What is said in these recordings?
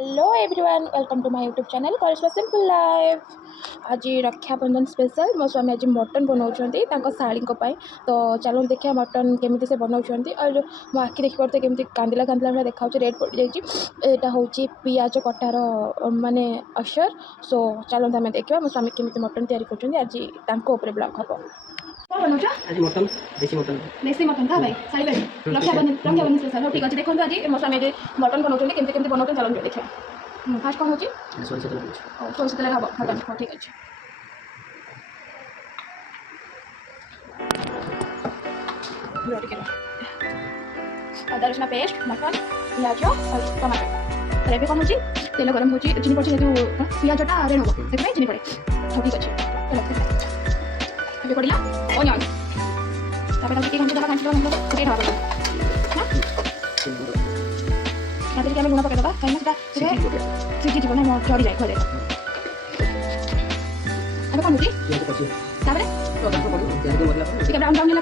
Hello everyone, welcome to my YouTube channel Karishma simple life. आज Rakshabandhan special मो स्वामी आज mutton बनाऊँ शाड़ी तो चलो देखिए मटन केमी से बनाऊँ। और मो आखि देखी पड़ते केमी कांदिला कांदिला भाई देखा रेड पड़ जाइए हूँ पियाज कटार माने अक्षर। सो चलो आम देखा मो स्वामी केमी मटन तैयारी कर आज ब्लॉग हम मटन देसी मटन था भाई साई भाई रक्षाबंधन स्पेशल हो ठीक अच्छे देखो आज मो स्वामी मटन बनाऊँ केमती बनाऊँ चलो देखा फास्ट कौन होची सोरिष तेल हम मटन हाँ ठीक अच्छे अदा रसुण पेस्ट मटन पियाज और टमाटो तो ये कौन होची तेल गरम होची चीनी पड़े जो पियाजटा रेड हम से चीनी पड़े हाँ ठीक अच्छे पड़ा ऑनियन लुण पकईदा कहीं सीखी जीवन ना चढ़ी जाए घरे अब कौन होती ब्राउन ब्राउन है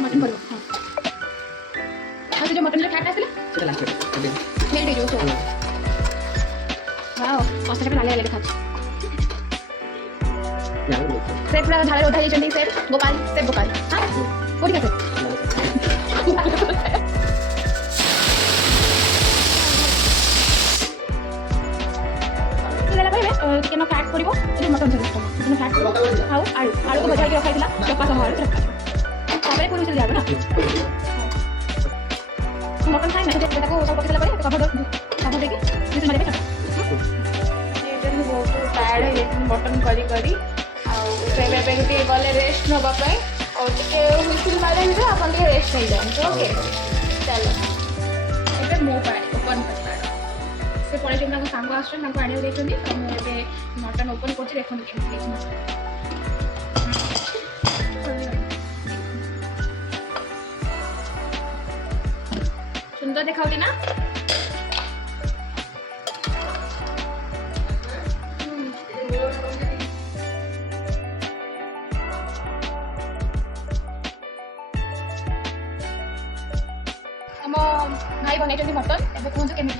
मटन भरो हाँ जो मटन फैट आसला मेल्ट हो जाओ वाओ मसाला नाले नाले देखा सेफ पूरा झाड़ उठा जाइए सेफ गोपाल हाँ कोठी का चिकेन फैट पड़ो ये मटन चिकेन फैट आउ आलू को भजा रखा चपा समय रखा पूरी जाए ना मटन खाए सब पकड़ कवर देखिए बहुत टायर्ड है मटन करी गले रेस्ट नापी और हुइसिल मारे आप रेस्ट नहीं जाए ओके चलो ये मो ओपन से पड़े सांग आसान मुझे मटन ओपन कर देखते सुंदर देखा ना आम भाई बनई मटन एवं कहूँ केमी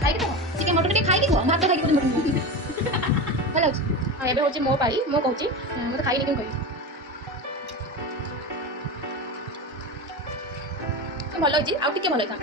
खाई तो चिकेन मटन टे खाई भात खाई मटन भल हाँ ये हूँ मो पाई मो कहूँ मतलब खाई नहीं कह भल अच्छी आउ टे भल था